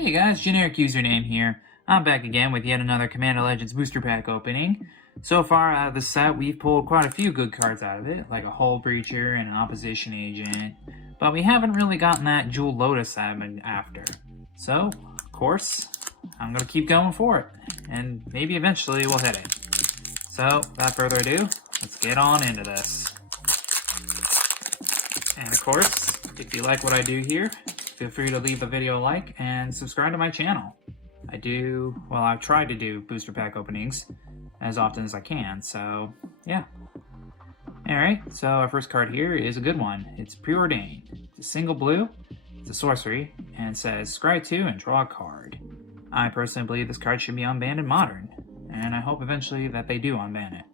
Hey guys, generic username here. I'm back again with yet another Commander Legends booster pack opening. So far out of the set, we've pulled quite a few good cards out of it, like a Hull Breacher and an Opposition Agent, but we haven't really gotten that Jeweled Lotus I've been after. So, of course, I'm going to keep going for it, and maybe eventually we'll hit it. So, without further ado, let's get on into this. And of course, if you like what I do here, feel free to leave the video a like and subscribe to my channel. I've tried to do booster pack openings as often as I can, so yeah. Alright, so our first card here is a good one. It's Preordained. It's a single blue, it's a sorcery, and it says scry 2 and draw a card. I personally believe this card should be unbanned in Modern, and I hope eventually that they do unban it.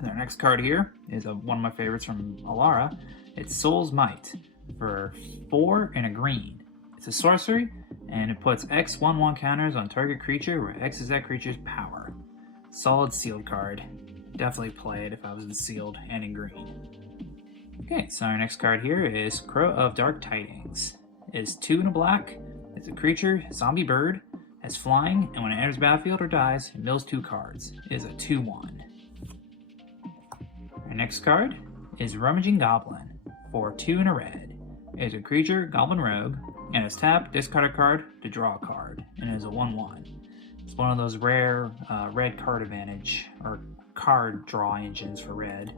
And our next card here is one of my favorites from Alara. It's Soul's Might for 4 and a green. It's a sorcery, and it puts X 1/1 counters on target creature where X is that creature's power. Solid sealed card. Definitely play it if I was in sealed and in green. Okay, so our next card here is Crow of Dark Tidings. It's 2 and a black. It's a creature, zombie bird, has flying, and when it enters battlefield or dies, it mills 2 cards. It is a 2/1. Our next card is Rummaging Goblin for 2 and a red. It is a creature, Goblin Rogue, and it's tap, discard a card to draw a card, and it is a 1/1. It's one of those rare red card advantage, or card draw engines for red.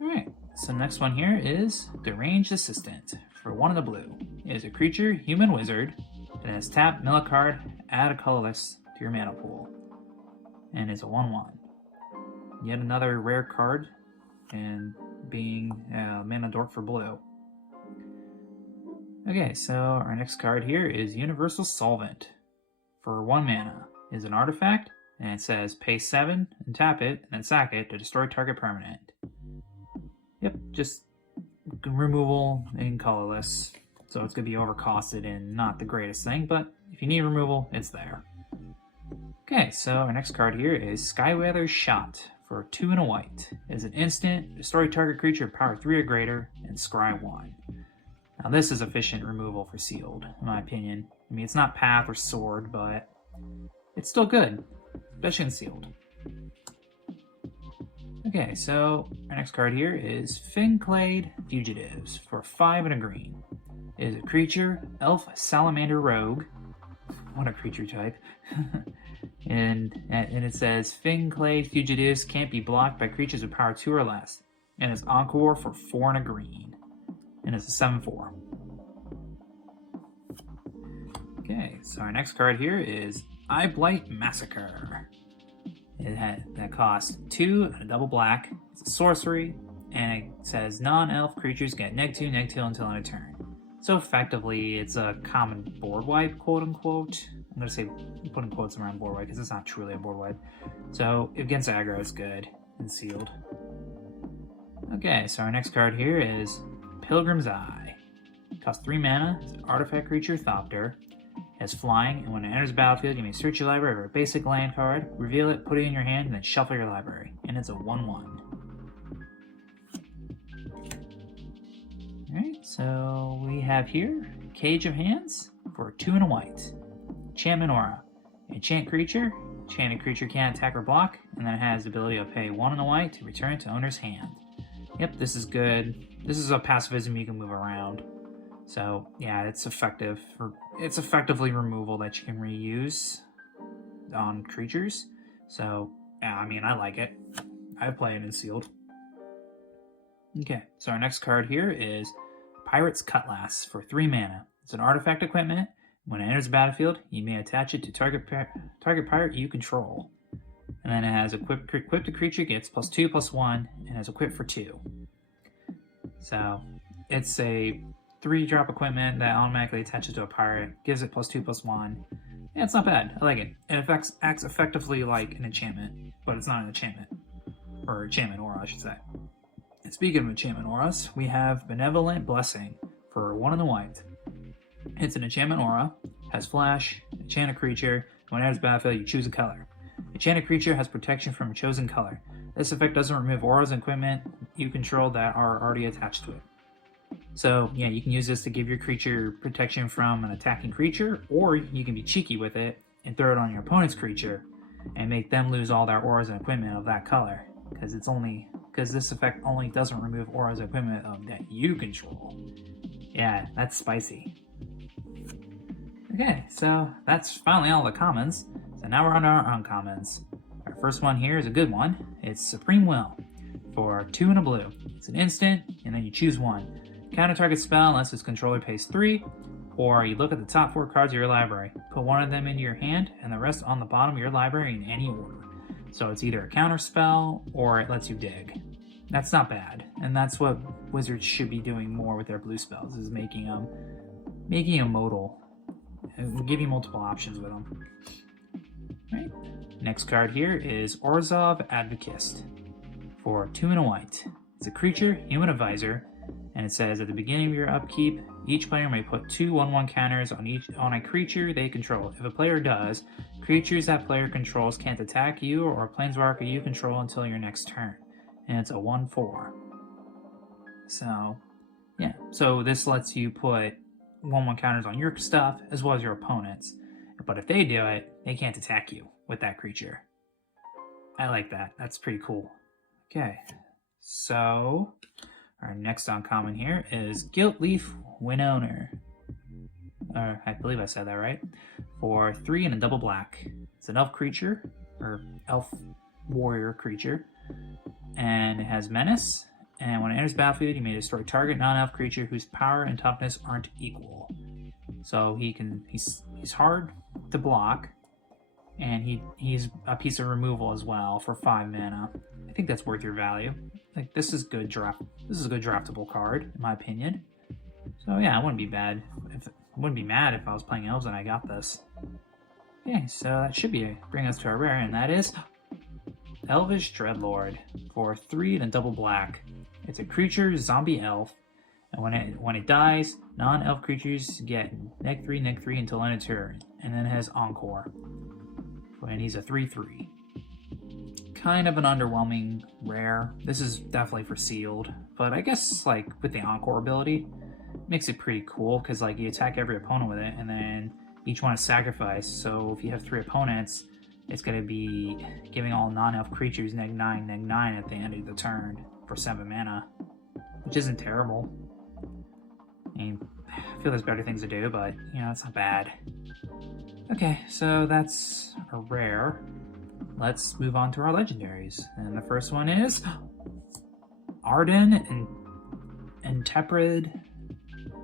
Alright, so next one here is Deranged Assistant for 1 and a blue. It is a creature, human wizard, and it has tap, mill a card, add a colorless to your mana pool, and it's a 1/1. Yet another rare card, and being mana dork for blue. Okay, so our next card here is Universal Solvent for 1 mana. It is an artifact, and it says pay 7 and tap it, and then sack it to destroy target permanent. Yep, just removal and colorless, so it's going to be overcosted and not the greatest thing, but if you need removal, it's there. Okay, so our next card here is Skyweathershot for 2 and a white. It is an instant, destroy target creature power 3 or greater, and scry 1. Now this is efficient removal for sealed, in my opinion. I mean, it's not path or sword, but it's still good, especially in sealed. Okay, so our next card here is Finclade Fugitives for 5 and a green. It is a creature, elf salamander rogue. What a creature type. and it says Finclade Fugitives can't be blocked by creatures with power 2 or less. And it's Encore for 4 and a green. And it's a 7/4. Okay, so our next card here is Eyeblight Massacre. That costs 2 and a double black. It's a sorcery, and it says non-elf creatures get -2/-2 until end of turn. So effectively, it's a common board wipe, quote unquote. I'm gonna say putting quotes around board wipe because it's not truly a board wipe. So against aggro, it's good and sealed. Okay, so our next card here is Pilgrim's Eye. Costs 3 mana. It's an artifact creature, Thopter. Has flying, and when it enters the battlefield, you may search your library for a basic land card, reveal it, put it in your hand, and then shuffle your library. And it's a 1/1. Alright, so we have here Cage of Hands for 2 and a white. Enchantment Aura. Enchant creature. Enchanted creature can't attack or block, and then it has the ability to pay 1 and a white to return to owner's hand. Yep, this is good. This is a pacifism you can move around. So yeah, it's effective. It's effectively removal that you can reuse on creatures. So yeah, I mean, I like it. I play it in sealed. Okay, so our next card here is Pirate's Cutlass for 3 mana. It's an artifact equipment. When it enters the battlefield, you may attach it to target pirate you control. And then it has equip the creature gets +2/+1 and has equip for 2. So it's a 3-drop equipment that automatically attaches to a pirate, gives it +2/+1. Yeah, it's not bad. I like it. It acts effectively like an enchantment, but it's not an enchantment. Or enchantment aura, I should say. And speaking of enchantment auras, we have Benevolent Blessing for 1 and a white. It's an enchantment aura, has flash, enchant a creature, when it enters battlefield you choose a color. Enchanted creature has protection from a chosen color. This effect doesn't remove auras and equipment you control that are already attached to it. So yeah, you can use this to give your creature protection from an attacking creature, or you can be cheeky with it and throw it on your opponent's creature and make them lose all their auras and equipment of that color. Because this effect only doesn't remove auras and equipment that you control. Yeah, that's spicy. Okay, so that's finally all the commons. So now we're on to our uncommons. Our first one here is a good one. It's Supreme Will for 2 and a blue. It's an instant, and then you choose one. Counter target spell unless its controller pays 3, or you look at the top 4 cards of your library. Put one of them into your hand, and the rest on the bottom of your library in any order. So it's either a counter spell, or it lets you dig. That's not bad, and that's what wizards should be doing more with their blue spells, is making them modal. And give you multiple options with them. Right. Next card here is Orzov Advocate for 2 and a white. It's a creature, human advisor, and it says at the beginning of your upkeep, each player may put 2 1/1 counters on a creature they control. If a player does, creatures that player controls can't attack you or a planeswalker you control until your next turn. And it's a 1/4. So, yeah. So this lets you put 1/1 counters on your stuff as well as your opponents. But if they do it, they can't attack you with that creature. I like that. That's pretty cool. Okay. So our next uncommon here is Guiltleaf Winowner. I believe I said that right. For 3 and a double black. It's an elf creature, or elf warrior creature. And it has menace. And when it enters battlefield, you may destroy target non-elf creature whose power and toughness aren't equal. So he's hard to block. And he's a piece of removal as well for 5 mana. I think that's worth your value. Like this is good draft. This is a good draftable card, in my opinion. So yeah, I wouldn't be mad if I was playing elves and I got this. Okay, so that should bring us to our rare, and that is Elvish Dreadlord for 3 and a double black. It's a creature, zombie elf, and when it dies, non-elf creatures get -3/-3 until end of turn, and then it has Encore. And he's a 3/3. Kind of an underwhelming rare. This is definitely for sealed, but I guess like with the Encore ability, makes it pretty cool because like you attack every opponent with it, and then each one is sacrificed. So if you have 3 opponents, it's going to be giving all non-elf creatures -9/-9 at the end of the turn for 7 mana, which isn't terrible. I mean, I feel there's better things to do, but you know, it's not bad. Okay, so that's a rare. Let's move on to our legendaries. And the first one is Arden and Intepid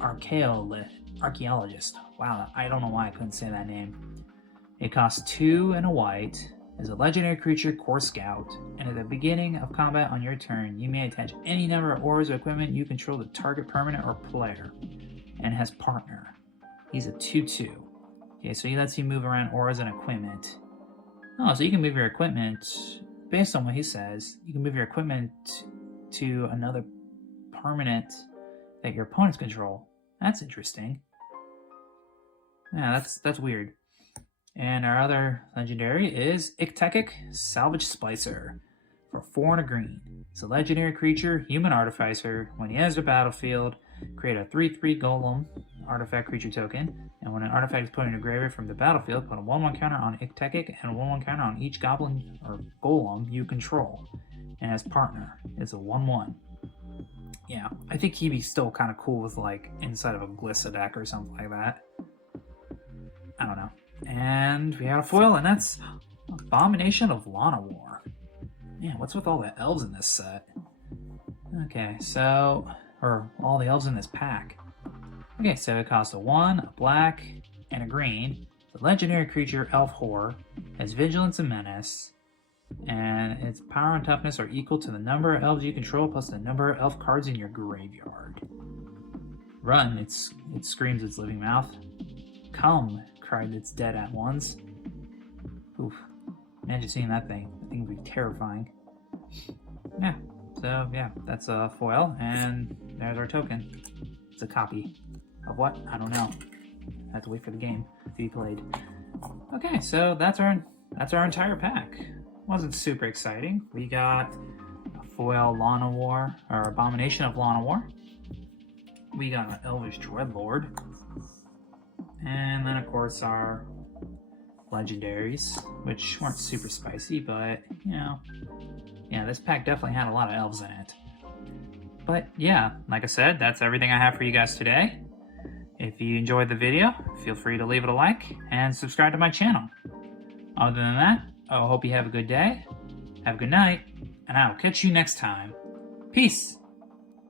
Archaeologist. Wow, I don't know why I couldn't say that name. It costs 2 and a white, is a legendary creature, Core Scout, and at the beginning of combat on your turn, you may attach any number of auras or equipment you control to target permanent or player, and has Partner. He's a 2/2. Okay, so he lets you move around auras and equipment. Oh, so you can move your equipment, based on what he says, you can move your equipment to another permanent that your opponents control. That's interesting. Yeah, that's weird. And our other legendary is Iktekik Salvage Splicer for 4 and a green. It's a legendary creature, human artificer. When he enters the battlefield, create a 3/3 golem artifact creature token, and when an artifact is put in a graveyard from the battlefield, put a 1/1 counter on Iktekik and a 1/1 counter on each goblin or golem you control. And as Partner, it's a 1/1. Yeah, I think he'd be still kind of cool with like inside of a Glissa deck or something like that. I don't know. And we have a foil, and that's Abomination of Llanowar. Man, what's with all the elves in this set? Okay, so, or all the elves in this pack. Okay, so it costs a 1, a black, and a green. The legendary creature, Elf Horror, has Vigilance and Menace, and its power and toughness are equal to the number of elves you control plus the number of elf cards in your graveyard. Run, it screams its living mouth. Come, cried its dead at ones. Oof. Imagine seeing that thing. That thing would be terrifying. Yeah, so yeah, that's a foil, and there's our token. It's a copy of what? I don't know. I have to wait for the game to be played. Okay, so that's our entire pack. Wasn't super exciting. We got a foil Llanowar, or Abomination of Llanowar. we got an Elvish Dreadlord. And then, of course, our Legendaries, which weren't super spicy, but, you know, yeah, this pack definitely had a lot of elves in it. But, yeah, like I said, that's everything I have for you guys today. If you enjoyed the video, feel free to leave it a like and subscribe to my channel. Other than that, I hope you have a good day, have a good night, and I will catch you next time. Peace!